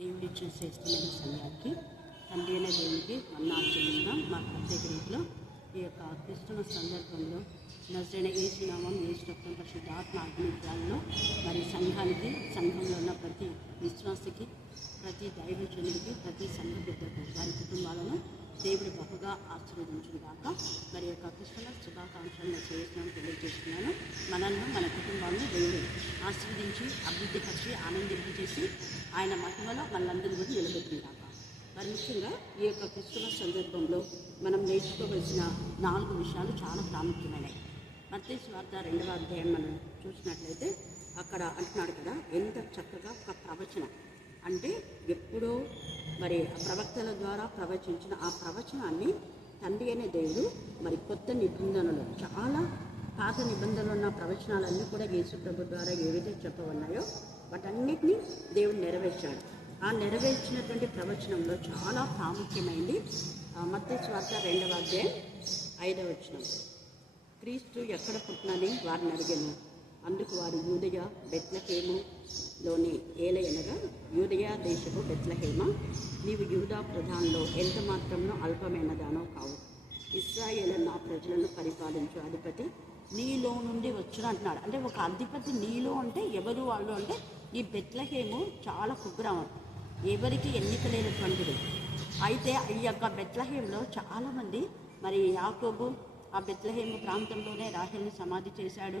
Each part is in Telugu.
దేవుడిచ్చిన శ్రేష్టమైన సమయానికి తండ్రి అయిన దేవునికి వందనాలు చెల్లిస్తున్నాం. మా ప్రత్యేక రీతిలో ఈ యొక్క క్రిస్మస్ సందర్భంలో నజరైన యేసు నామం, యేసు రక్తం, పరిశుద్ధాత్మ అగ్నిజ్వాలలో మరి సంఘానికి, సంఘంలో ఉన్న ప్రతి విశ్వాసికి, ప్రతి దైవజనుడికి, ప్రతి సంఘ బిడ్డకు, వారి కుటుంబాలను దేవుడు బహుగా ఆశీర్వదించుగాక. మరి యొక్క క్రిస్మస్ శుభాకాంక్షలను చేస్తున్నాను తెలియజేస్తున్నాను. మనల్ని, మన కుటుంబాలను దేవుడు ఆశీర్వదించి, అభివృద్ధిపరిచి, ఆనందింపజేసి ఆయన మహిమలో మనందరినీ కూడా నిలబెట్టిందాక. మరి ముఖ్యంగా ఈ యొక్క క్రిస్మస్ సందర్భంలో మనం నేర్చుకోవలసిన 4 విషయాలు చాలా ప్రాముఖ్యమైనవి. మత్తయి సువార్త 2వ అధ్యాయం మనం చూసినట్లయితే అక్కడ అంటున్నాడు కదా, ఎంత చక్కగా ఒక ప్రవచనం అంటే ఎప్పుడో మరి ప్రవక్తల ద్వారా ప్రవచించిన ఆ ప్రవచనాన్ని తండ్రి అనే దేవుడు మరి కొత్త నిబంధనలు, చాలా పాత నిబంధనలు ఉన్న ప్రవచనాలన్నీ కూడా యేసు ప్రభు ద్వారా ఏవైతే చెప్పవన్నాయో వాటన్నిటినీ దేవుడు నెరవేర్చాడు. ఆ నెరవేర్చినటువంటి ప్రవచనంలో చాలా ప్రాముఖ్యమైనది మత్తయి సువార్త 2వ అధ్యాయం 5వ వచనం. క్రీస్తు ఎక్కడ పుట్టినని వారిని అడిగాను. అందుకు వారు యూదయ బెత్లెహేములోని ఏలయనగా, యూదయ దేశపు బెత్లెహేమ, నీవు యూదా ప్రధానంలో ఎంత మాత్రంలో అల్పమైన దానో కావు. ఇశ్రాయేలు నా ప్రజలను పరిపాలించు అధిపతి నీలో నుండి వచ్చును అంటున్నాడు. అంటే ఒక అధిపతి నీలో అంటే ఎవరు వాళ్ళు అంటే ఈ బెత్లెహేము చాలా కుగ్రామం, ఎవరికి ఎన్నిక లేనటువంటిది. అయితే ఈ యొక్క బెత్లెహేంలో చాలామంది మరి యాకోబు ఆ బెత్లెహేము ప్రాంతంలోనే రాహేలును సమాధి చేశాడు.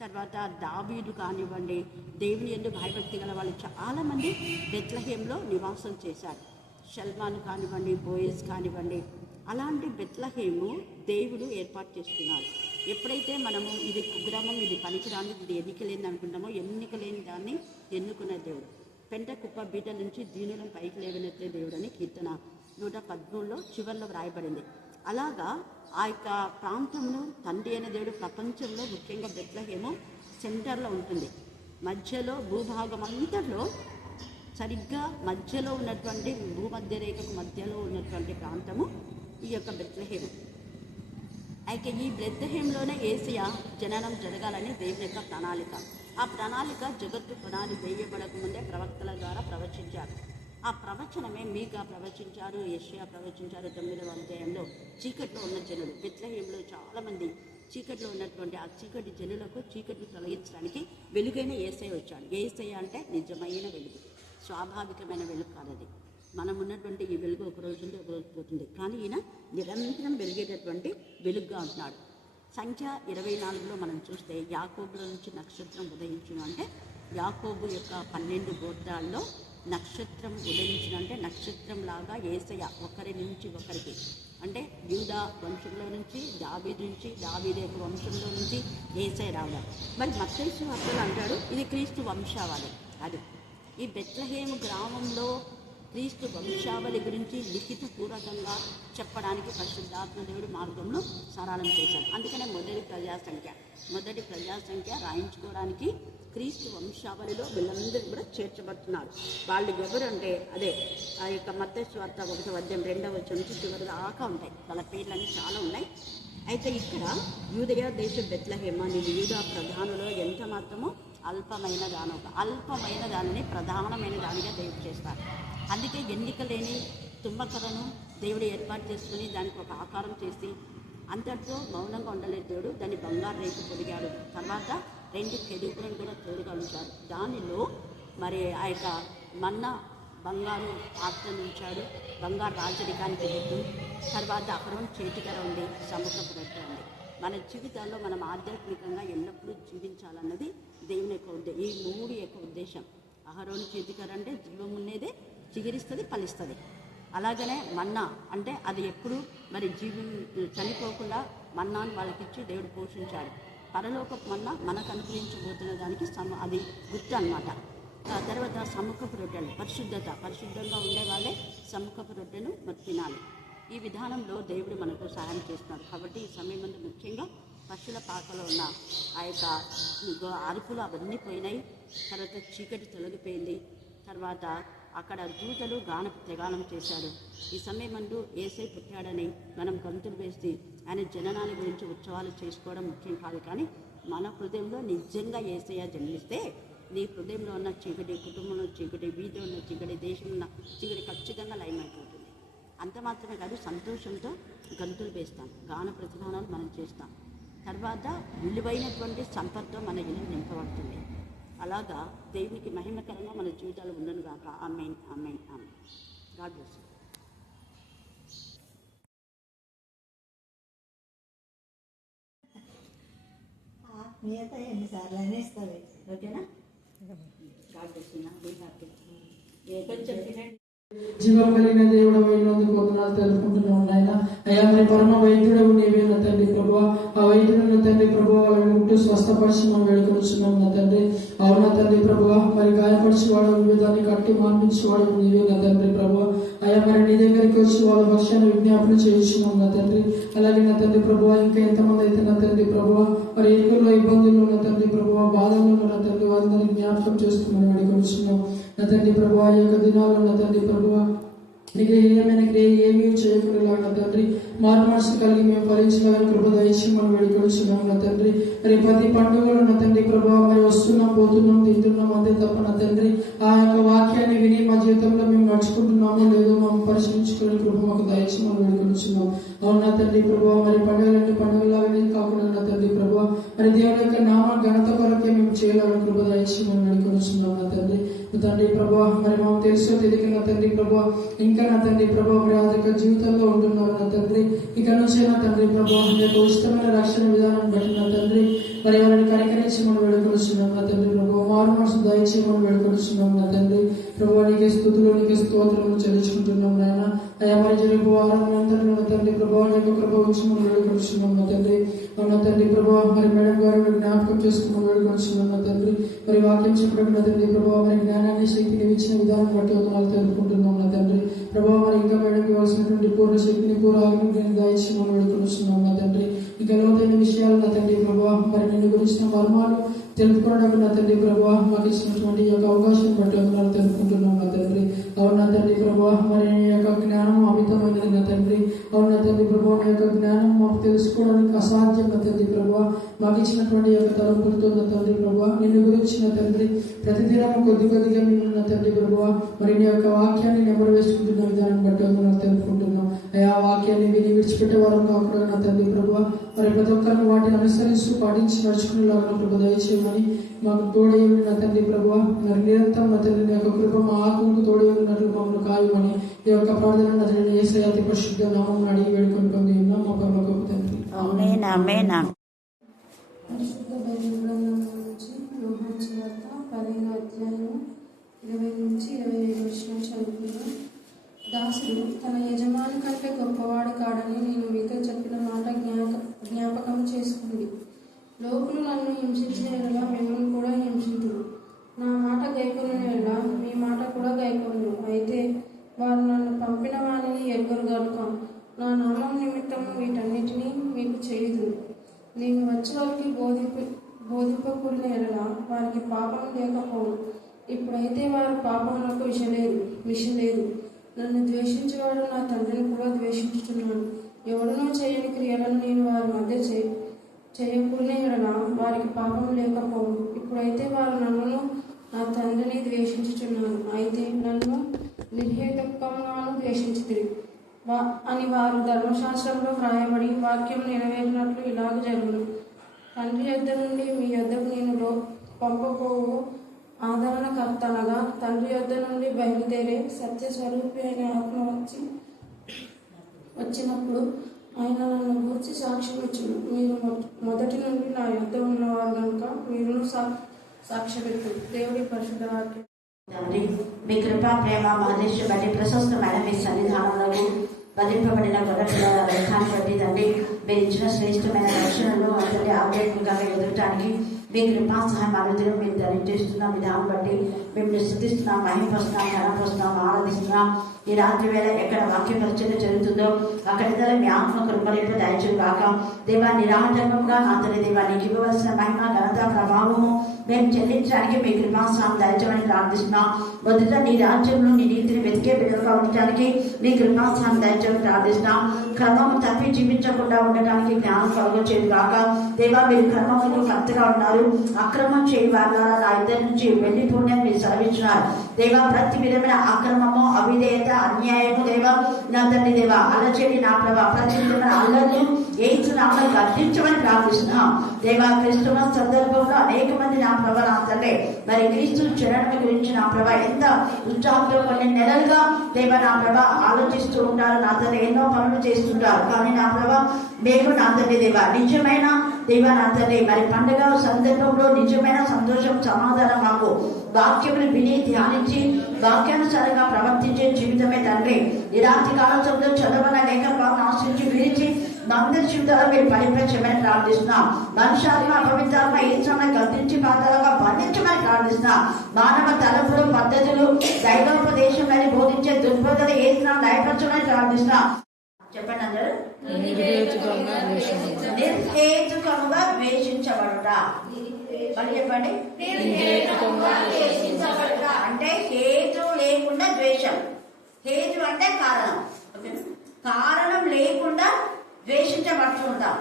తర్వాత దావీదు కానివ్వండి, దేవుని యందు భయభక్తి గల వాళ్ళు చాలామంది బెత్లెహేంలో నివాసం చేశారు. షల్మాను కానివ్వండి, బోయజ్ కానివ్వండి, అలాంటి బెత్లెహేము దేవుడు ఏర్పాటు చేసుకున్నాడు. ఎప్పుడైతే మనము ఇది కుగ్రామం, ఇది పనికిరాని, ఇది ఎన్నిక లేని అనుకుంటామో, ఎన్నిక లేని దాన్ని ఎన్నుకునే దేవుడు. పెంట కుప్ప బీట నుంచి దీనులను పైకి లేవనెత్తే దేవుడు అని కీర్తన 113లో చివరిలో వ్రాయబడింది. అలాగా ఆ యొక్క ప్రాంతంలో తండ్రి అనే దేవుడు ప్రపంచంలో ముఖ్యంగా బెత్లెహేము సెంటర్లో ఉంటుంది. మధ్యలో భూభాగం అంతట్లో సరిగ్గా మధ్యలో ఉన్నటువంటి భూమధ్య రేఖకు మధ్యలో ఉన్నటువంటి ప్రాంతము ఈ యొక్క బెత్లెహేము. అయితే ఈ బెత్లెహేంలోనే యేసయ్య జననం జరగాలని దేవుని యొక్క ప్రణాళిక. ఆ ప్రణాళిక జగత్తు పునాది వేయబడకముందే ప్రవక్తల ద్వారా ప్రవచించారు. ఆ ప్రవచనమే మీకా ప్రవచించారు, యెషయా ప్రవచించారు. 9వ అధ్యాయంలో చీకట్లో ఉన్న జనులు, బెత్లెహేంలో చాలామంది చీకట్లో ఉన్నటువంటి ఆ చీకటి జనులకు చీకటిని తొలగించడానికి వెలుగైన యేసయ్య వచ్చాడు. యేసయ్య అంటే నిజమైన వెలుగు, స్వాభావికమైన వెలుగు కాదది. మనం ఉన్నటువంటి ఈ వెలుగు ఒక రోజు ఉంటే ఒక రోజు పోతుంది, కానీ ఈయన నిరంతరం వెలిగేటటువంటి వెలుగుగా ఉంటున్నాడు. సంఖ్య 24లో మనం చూస్తే యాకోబుల నుంచి నక్షత్రం ఉదయించును అంటే యాకోబు యొక్క 12 గోత్రాల్లో నక్షత్రం ఉదయించిన అంటే నక్షత్రం లాగా యేసయ్య ఒకరి నుంచి ఒకరికి, అంటే యూదా వంశంలో నుంచి దావీదు నుంచి, దావీదు యొక్క వంశంలో నుంచి యేసయ్య రావడం. మరి మత్తయి సువార్తలో అంటాడు ఇది క్రీస్తు వంశావళి. అది ఈ బెత్లెహేము గ్రామంలో క్రీస్తు వంశావళి గురించి లిఖితపూర్వకంగా చెప్పడానికి పరిశుద్ధాత్మ దేవుడు మార్గంలో సరళం చేశాడు. అందుకనే మొదటి ప్రజాసంఖ్య రాయించుకోవడానికి క్రీస్తు వంశావళిలో వీళ్ళందరూ కూడా చేర్చబడుతున్నారు. వాళ్ళు ఎవరంటే అదే ఆ యొక్క మత్తయి సువార్త 1వ అధ్యాయం 2వ వచనం నుంచి చివరి దాకా ఉంటాయి. వాళ్ళ పేర్లన్నీ చాలా ఉన్నాయి. అయితే ఇక్కడ యూదయ దేశ బెత్లెహేమ, నీవు యూదా ప్రధానులో ఎంత మాత్రమో అల్పమైన దానిని ప్రధానమైన దానిగా దేవుడు చేస్తారు. అందుకే ఎన్నిక లేని తుమ్మకరను దేవుడు ఏర్పాటు చేసుకుని దానికి ఒక ఆకారం చేసి అంతటితో మౌనంగా ఉండలేదు దేవుడు. దాన్ని బంగారు రేకు పొదిగాడు. తర్వాత 2 కెరూబులను కూడా తోడుగా ఉంచాడు. దానిలో మరి ఆ యొక్క మన్నా బంగారు పాత్ర ఉంచాడు, బంగారు రాజరికానికి గుర్తు. తర్వాత అహరోను చేతికర ఉంది, సముఖపు రొట్టె ఉంది. మన జీవితాల్లో మనం ఆధ్యాత్మికంగా ఎల్లప్పుడూ జీవించాలన్నది దేవుని యొక్క ఈ 3 యొక్క ఉద్దేశం. అహరోను చేతికర అంటే జీవం ఉన్నదే, చిగురిస్తుంది, ఫలిస్తుంది. అలాగనే మన్నా అంటే అది ఎప్పుడు మరి చనిపోకుండా మన్నాను వాళ్ళకిచ్చి దేవుడు పోషించాడు. పరలోకపు మన్నా మనకు అనుగ్రహించబోతున్న దానికి అది గుర్తు అన్నమాట. తర్వాత సముఖపు రొట్టెలు, పరిశుద్ధంగా ఉండే వాళ్ళే సముఖపు రొట్టెను మరి తినాలి. ఈ విధానంలో దేవుడు మనకు సహాయం చేస్తున్నాడు. కాబట్టి ఈ సమయం ముఖ్యంగా పశువుల పాకలో ఉన్న ఆ యొక్క అరుపులు అవన్నీ పోయినాయి. తర్వాత చీకటి తొలగిపోయింది. తర్వాత అక్కడ దూతలు ప్రగానం చేశారు. ఈ సమయమందు యేసయ్య పుట్టాడని మనం గంతులు వేసి ఆయన జననాన్ని గురించి ఉత్సవాలు చేసుకోవడం ముఖ్యం కాదు, కానీ మన హృదయంలో నిజంగా యేసయ్య జన్మిస్తే నీ హృదయంలో ఉన్న చీకటి, కుటుంబంలో చీకటి, వీధిలో ఉన్న చీకటి, దేశంలో ఉన్న చీకటి ఖచ్చితంగా లయమైపోతుంది. అంత మాత్రమే కాదు, సంతోషంతో గంతులు వేస్తాం, గాన ప్రతిగానాలు మనం చేస్తాం. తర్వాత విలువైనటువంటి సంపదతో మన ఇల్లు నింపబడుతుంది. అలాగా దేవునికి మహిమకరంగా మన జీవితాలు ఉండను గాక. Amen, amen, amen. God bless you. ఆత్మీయత ఎన్నిసార్లు అయినా ఇస్తుంది. ఓకేనా? God bless you. Be happy. కొంచెం తినండి. జీవం కలిగిన దేవుడు అయినందుకు వందనాలు తెలుపుకుంటున్నాం నాయన. అయ్యా మరి పరమ వైద్యుడు నీవే నా తండ్రి ప్రభువా. ఆ వైద్యుడు తండ్రి ప్రభువా ఉంటూ స్వస్థపరిచి మనం వేడుకొచ్చున్నాం నా తండ్రి. అవునా తండ్రి ప్రభువా, మరి గాయపరిచేవాడు వివిధాన్ని కట్టి మార్పించేవాడు నీవే నా తండ్రి ప్రభువా. అయ్యా మరి నీ దగ్గరికి వచ్చి వాళ్ళ పక్షాన్ని విజ్ఞాపన చేయించున్నాం నా తండ్రి. అలాగే నా తండ్రి ప్రభువా, ఇంకా ఎంతమంది అయితే నా తండ్రి ప్రభువా మరి ఎదుగులో ఇబ్బందులు ఉన్న తండ్రి ప్రభువా, బాధలు ఉన్న తండ్రి వారిని జ్ఞాపకం చేసుకుని వేడుకొచ్చున్నాం నా తండ్రి ప్రభువా. ఈ యొక్క దినాల్లో నా తండ్రి ప్రభువా నిగ్రహీయమైన క్రియ ఏమీ చేయకుండా తండ్రి మారు మనసు కలిగి మేము ఫలించగలని కృప దయచి మనం వేడుకొచ్చున్నాం నా తండ్రి. మరి ప్రతి పండుగలు నా తండ్రి ప్రభావ మరి వస్తున్నాం, పోతున్నాం, తింటున్నాం అంతే తప్ప నా తండ్రి ఆ యొక్క వాక్యాన్ని విని మా జీవితంలో మేము నడుచుకుంటున్నామో లేదో మనం పరిశీలించుకునే కృప మాకు దయచి మనం వేడుకొచ్చున్నాం. అవును నా తండ్రి ప్రభావ మరి పండుగలన్నీ పండుగలాగానే కాకుండా నా తండ్రి ప్రభావ మరి దేవుని యొక్క నామ ఘనత కొరకే మేము చేయాలని కృప దయచి మనం వేడుకొచ్చున్నాం నా తండ్రి. తండ్రి ప్రభావ మరి మనం తెలుసో తెలియక నా తండ్రి ప్రభావ ఇంకా నా తండ్రి ప్రభావ మరి ఆ యొక్క జీవితంలో ఉంటున్నారు నా తండ్రి. ఇక నుంచి నా తండ్రి ప్రభావ మీ యొక్క ఉచితమైన రక్షణ విధానాన్ని బట్టి నా తండ్రి మరి వారిని కనికరించి మనం వేడుకొచ్చున్నాం నా తండ్రి ప్రభావ. మారు మనసు దయచి మనం వేడుకొచ్చున్నాం నా తండ్రి ప్రభావ. నీకే స్తుతులు, నీకే స్తోత్రములు చెల్లించుకుంటున్నాం నాయన. అయ్యా మరి జరిగే వారంలో నా తండ్రి ప్రభావ నీ యొక్క కృప వచ్చి మనం వేడుకొచ్చున్నాం నా తండ్రి. నా తండ్రి ప్రభావ మరి మేడం గారు జ్ఞాపకం చేసుకుని వేడుకొచ్చున్నాం నా తండ్రి. మరి వాక్యం చెప్పడం నా తండ్రి ప్రభావ మరి జ్ఞానాన్ని శక్తిని ఇచ్చిన విధానం బట్టి వందనాలు తెలుపుకుంటున్నాం నా తండ్రి ప్రభావ. మరి ఇంకా మేడంకి ఇవ్వాల్సినటువంటి పూర్ణ శక్తిని పూర్వ ఆగ్ని దాయిచ్చి మనం వేడుకొచ్చున్నాం నా తండ్రి. ఇంకా లోతైన విషయాలు నా తండ్రి ప్రభావ మరి నిన్ను గురించిన మర్మాలు తెలుపుకోవడానికి నా తండ్రి ప్రభావ మాకు ఇచ్చినటువంటి ఈ యొక్క అవకాశం బట్టి వందనాలు తెలుపుకుంటున్నాం నా తండ్రి. అవును నా తండ్రి ప్రభావ మరి నీ యొక్క జ్ఞానం అమితమైనది నా తండ్రి. అవును నా తండ్రి ప్రభావ నీ యొక్క జ్ఞానం మాకు తెలుసుకోవడానికి అసాధ్యం నా తండ్రి ప్రభావ. మాకు ఇచ్చినటువంటి యొక్క తలంపులతో నా తండ్రి ప్రభావ నిన్ను గురించి నా తండ్రి ప్రతిదినం కొద్ది కొద్దిగా మేము నా తండ్రి ప్రభావ మరి నీ యొక్క వాక్యాన్ని నెమరు వేసుకుంటున్న విధానం బట్టి వందనాలు తెలుపుకుంటున్నాం. ఆ వాక్యాన్ని విని విడిచిపెట్టే వారం కాకుండా నా తండ్రి ప్రభావ మరి ప్రతి ఒక్కరిని వాటిని అనుసరిస్తూ పాటించి నడుచుకునేలాగా కృప దయచేయమని మాకు తోడేయమని నా తండ్రి ప్రభావ. మరి నిరంతరం నా తండ్రి యొక్క కృప మా ఆత్మకు తోడేయమన్నట్లు మమ్మల్ని కాయమని ఈ యొక్క ప్రార్థన నా తండ్రి యేసయ్య అతి పరిశుద్ధ నామం అడిగి వేడుకొని పొంది ఉన్నాం మా పరలోకపు తండ్రి. ఆమేన్, ఆమేన్. పరిశుద్ధ బైబిల్ గ్రంథం నుంచి యోహాను సువార్త 10వ అధ్యాయం 20 నుంచి 27 వచనం చదువుకున్నాం. దాసుడు తన యజమాని కంటే గొప్పవాడు కాడని నేను మీతో చెప్పిన మాట జ్ఞాపకం చేసుకోండి. లోకులు నన్ను హింసించిన ఎడల మిమ్మల్ని కూడా హింసించుడు. నా మాట గైకొనిన ఎడల మీ మాట కూడా గైకొను. అయితే వారు నన్ను పంపిన వానిని ఎరుగరు గనుక నా నామం నిమిత్తము వీటన్నిటినీ మీకు చేయుదురు. నేను వచ్చే వారికి బోధింపకూడిన ఎడల వారికి పాపం లేకపోవు. ఇప్పుడైతే వారు పాపములకు విషలేదు. నన్ను ద్వేషించేవాడు నా తండ్రిని కూడా ద్వేషించుతున్నాడు. ఎవరినో చేయని క్రియలను నేను వారి మధ్య చేయకూడిన ఎడల వారికి పాపం లేకపోవు. ఇప్పుడైతే వారు నన్ను నా తండ్రిని ద్వేషించుచున్నారు. అయితే నన్ను నిర్హేతుకంగాను ద్వేషించుతుంది అని వారు ధర్మశాస్త్రంలో వ్రాయబడి వాక్యం నెరవేరినట్లు ఇలాగ జరుగును. తండ్రి యొద్ద నుండి మీ యొద్దకు నేను పంపబోవు ఆదరణకర్త అనగా తండ్రి యొద్ద నుండి బయలుదేరే సత్యస్వరూపి అయిన ఆత్మ వచ్చినప్పుడు ఆయన నన్ను గూర్చి సాక్ష్యం ఇచ్చును. మీరు మొదటి నుండి నా యొద్ద ఉన్నవారు కనుక మీరు సాక్ష్యపెట్టు. దేవుడి పరిశుద్ధ వాక్యం. తండ్రి మీ కృపా ప్రేమ మహదేశ బట్టి ప్రశస్తమైన మీ సన్నిధానంలో వధింపబడిన గొర్రెల రక్తాన్ని బట్టి తండ్రి మీరు ఇచ్చిన శ్రేష్టమైన రక్షణలో అతన్ని ఆధ్యాత్మికంగా ఎదురటానికి మీ కృపా సహాయం అనుదినం మీరు ధరించేస్తున్నాం. విధానం బట్టి మేము స్తుతిస్తున్నాం, మహిమపరుస్తున్నాం, ఘనపరుస్తున్నాం, ఆరాధిస్తున్నాం. ఈ రాత్రి వేళ ఎక్కడ వాక్య పరిచయం జరుగుతుందో అక్కడ మీ ఆత్మ కృపలేపు దయచేయు గాక. దేవా నిరాటంకంగా నాతని దేవా నీకు ఇవ్వవలసిన మహిమ ఘనత ప్రభావము మేము చెల్లించడానికి మీ కృపాసనం దయచేయమని ప్రార్థిస్తున్నాం. మొదట నీ రాజ్యంలో నీ నీతిని వెతికే బిడ్డలుగా ఉండటానికి నీ కృపాసనం దయచేయమని ప్రార్థిస్తున్నాం. క్రమం తప్పి జీవించకుండా ఉండడానికి జ్ఞానం కలుగచేది కాక. దేవా, మీరు క్రమముకు కర్తగా ఉన్నారు. అక్రమం చేయి వాళ్ళ నా ఇద్దరి నుంచి వెళ్ళిపోయిన మీరు సెలవిచ్చినారు. దేవా, ప్రతి విధమైన అక్రమము, అవిధేయత, అన్యాయము దేవా నా తండ్రి దేవా, అలచేడి నా ప్రభా, ప్రతి విధమైన అల్లర్లు యేసు నామములో గద్దించమని ప్రార్థిస్తున్నాం. దేవా, క్రిస్మస్ సందర్భంలో అనేక మంది నా ప్రభా నా తండ్రి మరి క్రీస్తు చరణం గురించి నా ప్రభా ఎంత ఉత్సాహంతో కొన్ని నెలలుగా దేవా నా ప్రభా ఆలోచిస్తూ ఉంటారు. నా తండ్రి ఎన్నో పనులు చేస్తుంటారు. కానీ నా ప్రభా మేము నా తండ్రి దేవా నిజమైన దేవా నా తండ్రి మరి పండుగ సందర్భంలో నిజమైన సంతోషం, సమాధానం మాకు వాక్యములు విని ధ్యానించి వాక్యానుసారంగా ప్రవర్తించే జీవితమే తండ్రి. ఈ రాత్రి కాలంలో చదవన లేఖలను ఆశ్రయించి విడిచి అందరి జీవితాలు మీరు ఫలించమని ప్రార్థిస్తున్నాం. మనుషాత్మ, అపవిత్రాత్మ ఈశ్వరని గద్దించి పాదాలుగా బంధించమని ప్రార్థిస్తున్నాం. మానవ తలపులు, పద్ధతులు, దైవోపదేశం అని బోధించే దుర్బోధన ఏసునామములో లయపరచమని ప్రార్థిస్తున్నాం. చెప్పండి అందరూ. నిర్హేతుకముగా ద్వేషించబడుట. మళ్ళీ చెప్పండి. అంటే హేతు లేకుండా ద్వేషం. హేతు అంటే కారణం. కారణం లేకుండా ద్వేషించబడుతుంటాం.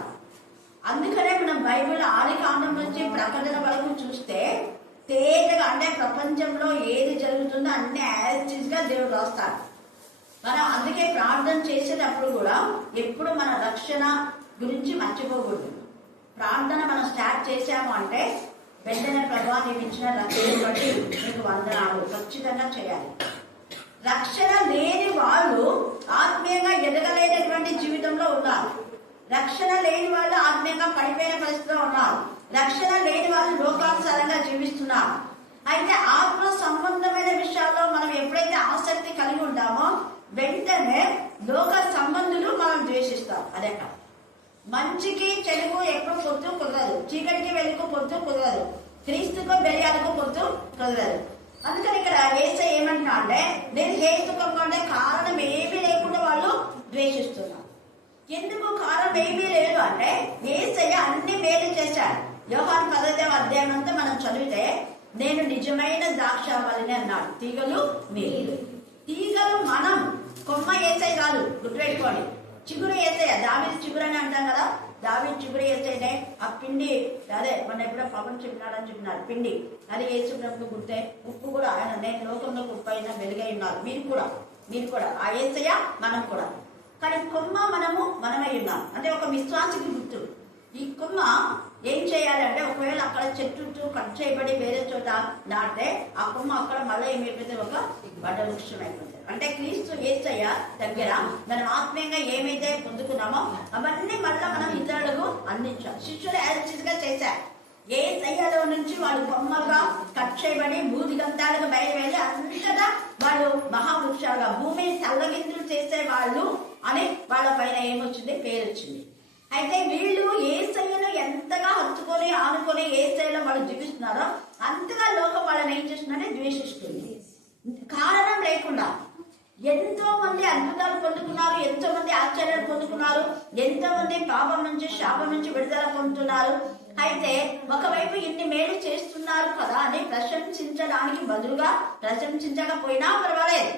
అందుకనే మనం బైబిల్ ఆదికాండం నుంచి ప్రకటన వరకు చూస్తే తేటగా అంటే ప్రపంచంలో ఏది జరుగుతుందో అన్ని యాజ్ గా దేవుడు రాస్తాడు. మనం అందుకే ప్రార్థన చేసేటప్పుడు కూడా ఎప్పుడు మన రక్షణ గురించి మర్చిపోకూడదు. ప్రార్థన మనం స్టార్ట్ చేశాము అంటే వెంటనే ప్రభా నీకు ఇచ్చిన రక్షణ బట్టి నీకు వందనాలు ఖచ్చితంగా చేయాలి. రక్షణ లేని వాళ్ళు ఆత్మీయంగా ఎదగలేనటువంటి జీవితంలో ఉన్నారు. రక్షణ లేని వాళ్ళు ఆత్మీయంగా పడిపోయిన పరిస్థితిలో ఉన్నారు. రక్షణ లేని వాళ్ళు లోకానుసారంగా జీవిస్తున్నారు. అయితే ఆత్మ సంబంధమైన విషయాల్లో మనం ఎప్పుడైతే ఆసక్తి కలిగి ఉంటామో వెంటనే లోక సంబంధులు మనం ద్వేషిస్తాం. అదే కాదు, మంచికి చెడుకు ఎప్పుడు పొత్తు కుదరదు, చీకటికి వెలుగు పొత్తు కుదరదు, క్రీస్తుకు బెలియాలకు పొత్తు కుదరదు. అందుకని ఇక్కడ యేసయ్య ఏమంటున్నా అంటే నేను హేతుకంగా అంటే కారణం ఏమీ లేకుండా వాళ్ళు ద్వేషిస్తున్నారు. ఎందుకు కారణం ఏమీ లేదు అంటే యేసయ్య అన్ని మేలు చేశాడు. యోహాను 10వ అధ్యాయం అంతా మనం చదివితే నేను నిజమైన ద్రాక్షావళిని అన్నాడు. తీగలు మీరు. తీగలు మనం, కొమ్మ యేసయ్య కాదు, గుర్తుపెట్టుకోండి. చిగురు యేసయ్య. దావీదు చిగురు అని అంటాం కదా, దావీదు చిగురు యేసయ్యనే. ఆ పిండి అదే మన ఎప్పుడో పవన్ చెప్పినాడని చెప్పినారు. పిండి అది యేసు ప్రభువుకు గుర్తే. ఉప్పు కూడా ఆయన, నేను లోకంలో ఉప్పు అయినా వెలుగై ఉన్నారు. మీరు కూడా ఆ యేసయ్య, మనం కూడా. కానీ కొమ్మ మనమై ఉన్నాం. అంటే ఒక విశ్వాసికి గుర్తు. ఈ కొమ్మ ఏం చేయాలంటే ఒకవేళ అక్కడ చెట్టు కట్ చేయబడి వేరే చోట నాటితే ఆ కొమ్మ అక్కడ మళ్ళీ ఏమైపోతే ఒక వడ వృక్షం అయిపోతుంది. అంటే క్రీస్తు యేసయ్య దగ్గర మనం ఆత్మీయంగా ఏమైతే పొందుకున్నామో అవన్నీ మళ్ళీ మనం ఇతరులకు అందించాం. శిష్యులు యాజిగా చేశారు. యేసయ్యలో నుంచి వాళ్ళు కొమ్మగా కట్ చేయబడి భూదిగంతాలుగా బయలువెళ్ళి అంతటా వాళ్ళు మహావృక్షాలుగా భూమిని తల్లగిందులు చేసే వాళ్ళు అని వాళ్ళ పైన ఏమొచ్చింది, పేరు వచ్చింది. అయితే వీళ్ళు యేసయ్యను ఎంతగా హత్తుకొని ఆనుకొని యేసయ్యలో వాళ్ళు జీవిస్తున్నారో అంతగా లోకం వాళ్ళని ఏం చేస్తుందంటే ద్వేషిస్తుంది. కారణం లేకుండా ఎంతో మంది అద్భుతాలు పొందుకున్నారు, ఎంతో మంది ఆశ్చర్యాలు పొందుకున్నారు, ఎంతో మంది పాపం నుంచి శాపం నుంచి విడుదల పొందుతున్నారు. అయితే ఒకవైపు ఇన్ని మేలు చేస్తున్నారు కదా అని ప్రశంసించడానికి బదులుగా ప్రశంసించకపోయినా పర్వాలేదు,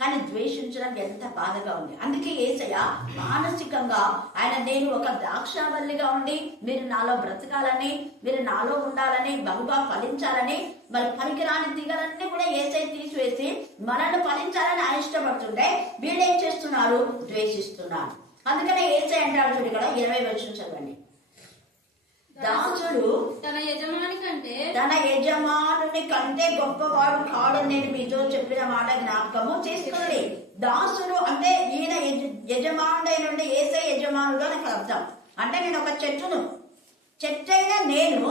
కానీ ద్వేషించడం ఎంత బాధగా ఉంది. అందుకే యేసయ్య మానసికంగా ఆయన నేను ఒక ద్రాక్షావల్లిగా ఉండి మీరు నాలో బ్రతకాలని, మీరు నాలో ఉండాలని, బహుగా ఫలించాలని, మరి పనికిరాని తీగలన్నీ కూడా యేసయ్య తీసివేసి మనల్ని ఫలించాలని ఆయన ఇష్టపడుతుంటే వీళ్ళేం చేస్తున్నారు, ద్వేషిస్తున్నారు. అందుకనే యేసయ్య అంటాడు చూడు, ఇక్కడ 20 వచనం చదవండి. దాసుడు తన యజమానుని కంటే గొప్పవాడు కాడు, నేను మీతో చెప్పిన మాట జ్ఞాపకము చేసుకోండి. దాసుడు అంటే ఈయన యజమానుడైన యేసయ్య యజమానుడు అని అర్థం. అంటే నేను ఒక చెట్టైన నేను,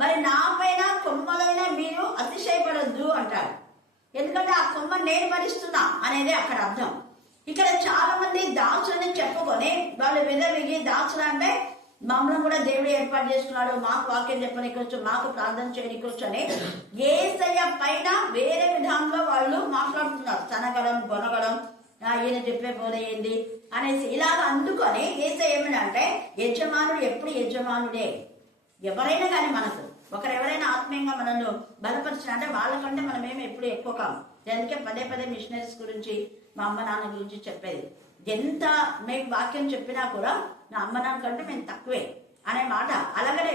మరి నా పైన కొమ్మలైన మీరు అతిశయపడద్దు అంటాడు. ఎందుకంటే ఆ కొమ్మ నేను భరిస్తున్నా అనేది అక్కడ అర్థం. ఇక్కడ చాలా మంది దాసులని చెప్పుకొని వాళ్ళు విధవిగి దాసులు అంటే మమ్మల్ని కూడా దేవుడు ఏర్పాటు చేస్తున్నాడు, మాకు వాక్యం చెప్పనికొచ్చు, మాకు ప్రార్థన చేయనికొచ్చు అని యేసయ్య పైన వేరే విధానంలో వాళ్ళు మాట్లాడుతున్నారు. తనగలం గొనగలం, ఈయన చెప్పే బోధ ఏంది అనేసి ఇలాగ అందుకొని యేసయ్య ఏమనంటే యజమానుడు ఎప్పుడు యజమానుడే. ఎవరైనా కానీ మనకు ఒకరు ఎవరైనా ఆత్మీయంగా మనల్ని బలపరిచిన అంటే వాళ్ళకంటే మనమేమి ఎప్పుడు ఎక్కువ కాము. అందుకే పదే మిషనరీస్ గురించి మా అమ్మ నాన్న గురించి చెప్పేది. ఎంత మేము వాక్యం చెప్పినా కూడా నా అమ్మ నాన్న కంటే మేము తక్కువే అనే మాట. అలాగనే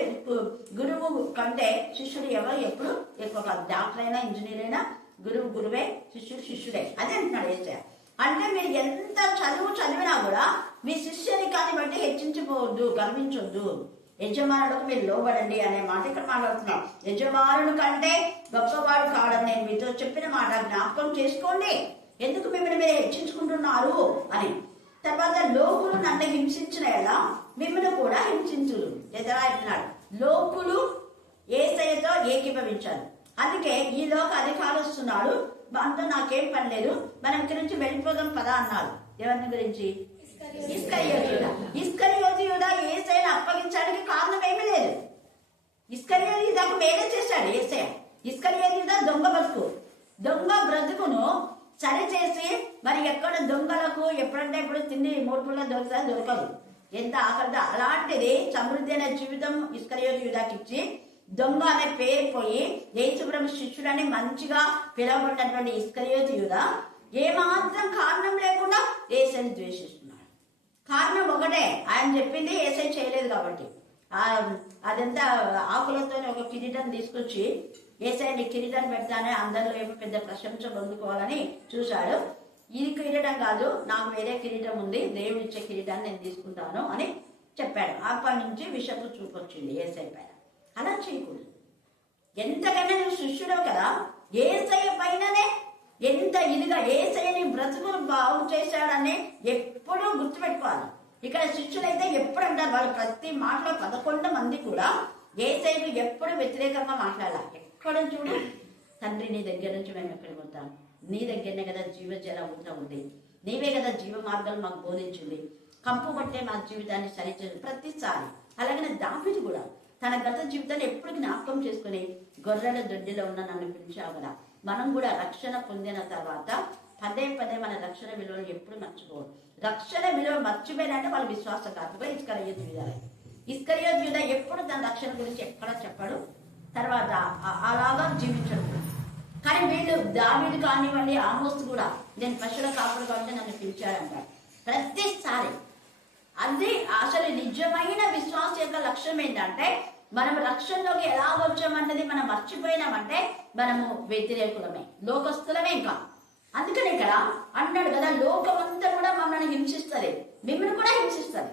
గురువు కంటే శిష్యుడు ఎవరు ఎప్పుడు ఎక్కువ కాదు. డాక్టర్ అయినా ఇంజనీర్ అయినా గురువు గురువే, శిష్యుడు శిష్యుడే. అదే అంటున్నాడు యేసయ్య. అంటే మీరు ఎంత చదివినా కూడా మీ శిష్యరికాన్ని బట్టి హెచ్చించిపోవద్దు, గర్వించొద్దు. యజమానులకు మీరు లోబడండి అనే మాట ఇక్కడ మాట్లాడుతున్నాం. యజమానుని కంటే గొప్పవాడు కాడని నేను మీతో చెప్పిన మాట జ్ఞాపకం చేసుకోండి. ఎందుకు మిమ్మల్ని మీరు హెచ్చించుకుంటున్నారు అని. తర్వాత లోకులు నన్ను హింసించిన ఎలా మిమ్మల్ని కూడా హింసించులు. ఎదరా అంటున్నాడు, లోకులు యేసయ్యతో ఏకీభవించారు. అందుకే ఈ లోక అధికారస్తున్నాడు, దాంతో నాకేం పని లేదు, మనం ఇక్కడి నుంచి వెళ్ళిపోదాం పదా అన్నారు. ఎవరిని గురించి? ఇస్కరియోతు యూదా. ఇస్కరియోతు యూదా యేసయ్యను అప్పగించడానికి కారణం ఏమీ లేదు. ఇస్కరియోతు యూదాకు మేలే చేశాడు యేసయ్య. ఇస్కరియోతు యూదా దొంగ బ్రతుకును సరిచేసి మరి ఎక్కడ దొంగలకు ఎప్పుడంటే ఇప్పుడు తిండి 3 పూల దొరకదు, ఎంత ఆకలి. అలాంటిది సమృద్ధి అనే జీవితం ఇస్కరియోతు యూదాకి ఇచ్చి దొంగ అనే పేరు పోయి యేసుప్రభు శిష్యుడని మంచిగా పిలువబడినటువంటి ఇస్కరియోతు యూదా ఏమాత్రం కారణం లేకుండా యేసయ్యను ద్వేషిస్తున్నాడు. కారణం ఒకటే, ఆయన చెప్పింది యేసయ్య చేయలేదు కాబట్టి. అదంతా ఆకులతోనే ఒక కిరీటం తీసుకొచ్చి యేసయ్యని కిరీటాన్ని పెడతానే అందరిలో ఏమో పెద్ద ప్రశంస పొందుకోవాలని చూశాడు. ఇది కిరీటం కాదు, నాకు వేరే కిరీటం ఉంది, దేవుడు ఇచ్చే కిరీటాన్ని నేను తీసుకుంటాను అని చెప్పాడు. అప్పటి నుంచి విషపు చూపొచ్చింది యేసయ్య పైన. అలా చేయకూడదు. ఎంతకన్నా నువ్వు శిష్యుడవు కదా, యేసయ్య పైననే ఎంత ఇదిగా యేసయ్యని బ్రతుకును బాగు చేశాడని ఎప్పుడూ గుర్తుపెట్టుకోవాలి. ఇక్కడ శిష్యులైతే ఎప్పుడు అంటారు, వాళ్ళు ప్రతి మాటలో 11 మంది కూడా యేసయ్యకు ఎప్పుడు వ్యతిరేకంగా మాట్లాడాలి. ఎక్కడ చూడు, తండ్రి నీ దగ్గర నుంచి మేము ఎక్కడికి పోతాం, నీ దగ్గరనే కదా జీవజల ఊట ఉంది, నీవే కదా జీవ మార్గాలు మాకు బోధించింది, కంపు పట్టే మా జీవితాన్ని సరిచేది ప్రతిసారి. అలాగనే దావీదు కూడా తన గత జీవితాన్ని ఎప్పుడు జ్ఞాపకం చేసుకుని గొర్రెల దొడ్డిలో ఉన్న నన్ను పిలిచావు కదా. మనం కూడా రక్షణ పొందిన తర్వాత పదే మన రక్షణ విలువలు ఎప్పుడు మర్చిపోవాలి. రక్షణ విలువ మర్చిపోయినంటే వాళ్ళు విశ్వాసఘాతుగా ఇస్కరియోతు యూదా. ఇస్కరియోతు యూదా ఎప్పుడు తన రక్షణ గురించి ఎక్కడ చెప్పాడు, తర్వాత అలాగా జీవించడు. కానీ వీళ్ళు దావీదు కానివ్వండి, ఆమోస్ కూడా నేను పశువుల కాపుడు కాబట్టి నన్ను పిలిచాడంటాడు ప్రతిసారి. అది అసలు నిజమైన విశ్వాస యొక్క లక్ష్యం ఏంటంటే, మనం రక్షణలోకి ఎలా వచ్చామన్నది మనం మర్చిపోయినామంటే మనము వ్యతిరేకులమే, లోకస్తులమే. ఇంకా అందుకని ఇక్కడ అన్నాడు కదా, లోకమంతా కూడా మమ్మల్ని హింసిస్తుంది, మిమ్మల్ని కూడా విమర్శిస్తారు.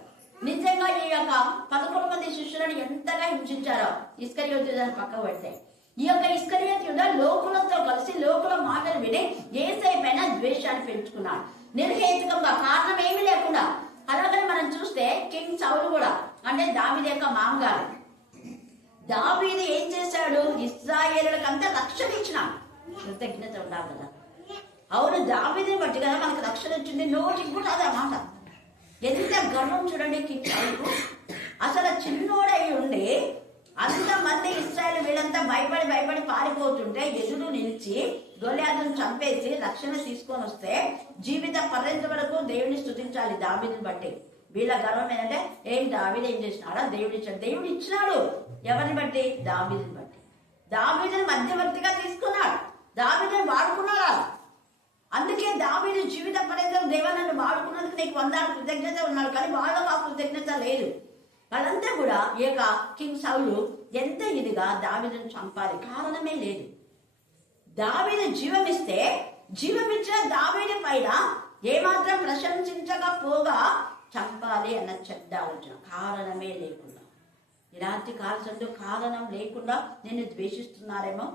నిజంగా ఈ యొక్క 11 మంది శిష్యులను ఎంతగా హింసించారో ఇస్కరియోతు యూదాను పక్కకు పెడితే, ఈ యొక్క ఇస్కరియోతు యూదా లోకులతో కలిసి లోకుల మాటలు విని యేసయ్య పైన ద్వేషాన్ని పెంచుకున్నాడు నిర్హేతుకంగా, కారణం ఏమీ లేకుండా. అలాగని మనం చూస్తే కింగ్ సౌలు కూడా, అంటే దావీదు యొక్క మామగారు, దావీదు ఏం చేశాడు, ఇశ్రాయేలులకు అంతా రక్షణ ఇచ్చినాడు. కృతజ్ఞత ఉండాలి కదా. అవును, దావీదుని బట్టి కదా మనకు రక్షణ వచ్చింది, నోటికి కూడా అదే మాట. ఎంత గర్వం చూడండి కింగ్ సౌలుకు. అసలు చిన్నోడై ఉండి అంతమంది ఇశ్రాయేలు వీళ్ళంతా భయపడి పారిపోతుంటే ఎదురు నిలిచి గొల్యాతును చంపేసి రక్షణ తీసుకొని వస్తే జీవిత పర్యంత వరకు దేవుని స్తుతించాలి దావీదుని బట్టి. వీళ్ళ గర్వం ఏంటంటే, ఏం దావీదు ఏం చేసినాడా, దేవుడు ఇచ్చాడు. దేవుడు ఇచ్చినాడు ఎవరిని బట్టి? దావీదుని బట్టి. దావీదుని మధ్యవర్తిగా తీసుకున్నాడు, దావీదుని వాడుకున్నాడు. అందుకే దావీదు జీవిత పర్యంతం దేవా నన్ను వాడుకున్నందుకు నీకు 100 కృతజ్ఞత ఉన్నాడు. కానీ వాళ్ళకు ఆ కృతజ్ఞత లేదు. వాళ్ళంతా కూడా ఈ యొక్క కింగ్ సౌలు ఎంత ఇదిగా దావీదుని చంపాలి, కారణమే లేదు. దావీదు జీవమిస్తే జీవమిచ్చిన దావీదు పైన ఏమాత్రం ప్రశంసించకపోగా చంపాలి అన్న చెడ్డ ఆలోచన, కారణమే లేకుండా. ఇలాంటి కారణంలో కారణం లేకుండా నిన్ను ద్వేషిస్తున్నారేమో,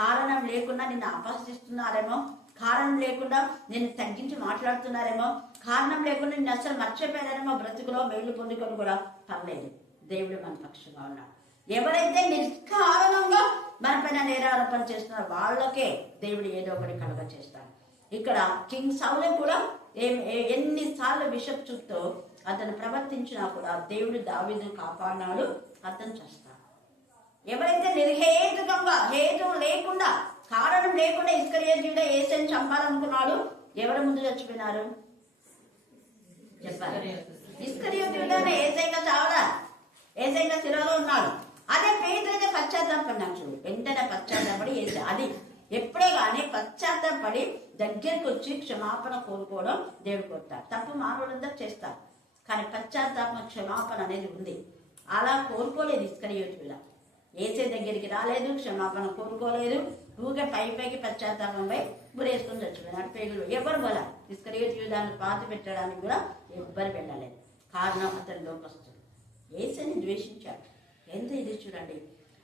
కారణం లేకుండా నిన్ను అపహసిస్తున్నారేమో, కారణం లేకుండా నిన్ను తగ్గించి మాట్లాడుతున్నారేమో, కారణం లేకుండా నిన్ను అసలు మర్చిపోయారేమో, బ్రతుకులో మేళ్లు పొందుకొని కూడా పర్లేదు. దేవుడు మన పక్షంగా ఉన్నాడు. ఎవరైతే నిష్కారణంగా మన పైన నేరారోపణ చేస్తున్నారో వాళ్ళకే దేవుడు ఏదో ఒకటి కలుగ చేస్తాడు. ఇక్కడ కింగ్ సౌలు కూడా ఎన్నిసార్లు విషపు చూపుతో అతను ప్రవర్తించినా కూడా దేవుడు దావీదును కాపాడినాడు, అతను చేస్తాడు. ఎవరైతే నిర్హేతుకంగా హేతు లేకుండా కారణం లేకుండా ఇస్కరియోతు యూదా యేసయ్యను చంపాలనుకున్నాడు, ఎవరి ముందు చచ్చిపోయినారు చెప్పారు? ఇస్కరియోతు యూదానే యేసయ్యగా చావడా, యేసయ్యగా శిలువలో ఉన్నాడు. అదే పేతురు అయితే పశ్చాత్తాపడినాడు. చూడు, వెంటనే పశ్చాత్తాపడి అది ఎప్పుడే కానీ పశ్చాత్తాపడి దగ్గరికి వచ్చి క్షమాపణ కోరుకోవడం దేవుడు కొడతాడు. తప్పు మానవులందరూ చేస్తారు, కానీ పశ్చాత్తాప క్షమాపణ అనేది ఉంది. అలా కోరుకోలేదు ఇస్కరియోతు. ఏసే దగ్గరికి రాలేదు, క్షమాపణ కోరుకోలేదు, ఊగే పైకి పశ్చాత్తాపంపై గురేసుకుని చచ్చిపోయినాడు. పేగులు ఎవరు పోలా, ఇస్కరియోతు యూదాన్ని పాతి పెట్టడానికి కూడా ఎవ్వరు వెళ్ళలేదు. కారణం అతని లోకస్తుడు ఏసైని ద్వేషించాడు. ఎంత ఇది చూడండి.